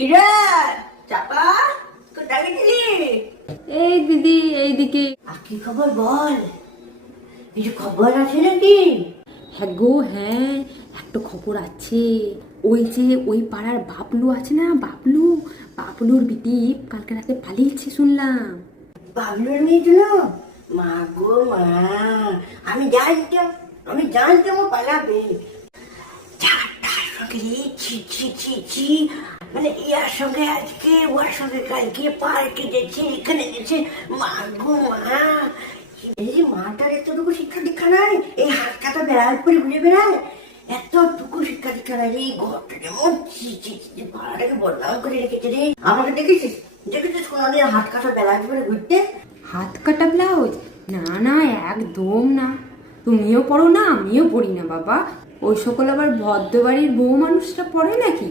কিরে চাপা, কোথায় গেছিলি? এই দিদি এইদিকে। আর কি খবর বল, কিছু খবর আছে নাকি? হ্যাঁ গো হ্যাঁ, একটা খবর আছে। ওই যে ওই পাড়ার বাবলু আছে না, বাবলু, বাবলুর বিটি কালকে রাতে পালিয়েছে শুনলাম। বাবলুর মেয়ে জন্য? মা গো মা, আমি জানতাম ও পালাবে। চারটার সঙ্গে ছি ছি ছি ছি, মানে ইয়ার সঙ্গে আজকে, ওর সঙ্গে কালকে পার্কে গেছে, এখানে গেছে। মা গো মা, এই যে মাটার এতটুকু শিক্ষা দীক্ষা নাই, এই হাত কাটা বেড়াল করে ঘুরে বেড়ায়, এতটুকু শিক্ষা দীক্ষা নাই। এই ঘরটা যেমন ছি ছি ছি, পাড়াটাকে বদনাম করে রেখেছে রে। আমাকে দেখেছিস কোনোদিন হাত কাটা বেড়াল করে ঘুরতে? হাত কাটা ব্লাউজ? না না, একদম না। তুমিও পড়ো না, আমিও পড়ি না বাবা। ওই সকল আবার ভদ্র বাড়ির বউ মানুষরা পড়ে নাকি?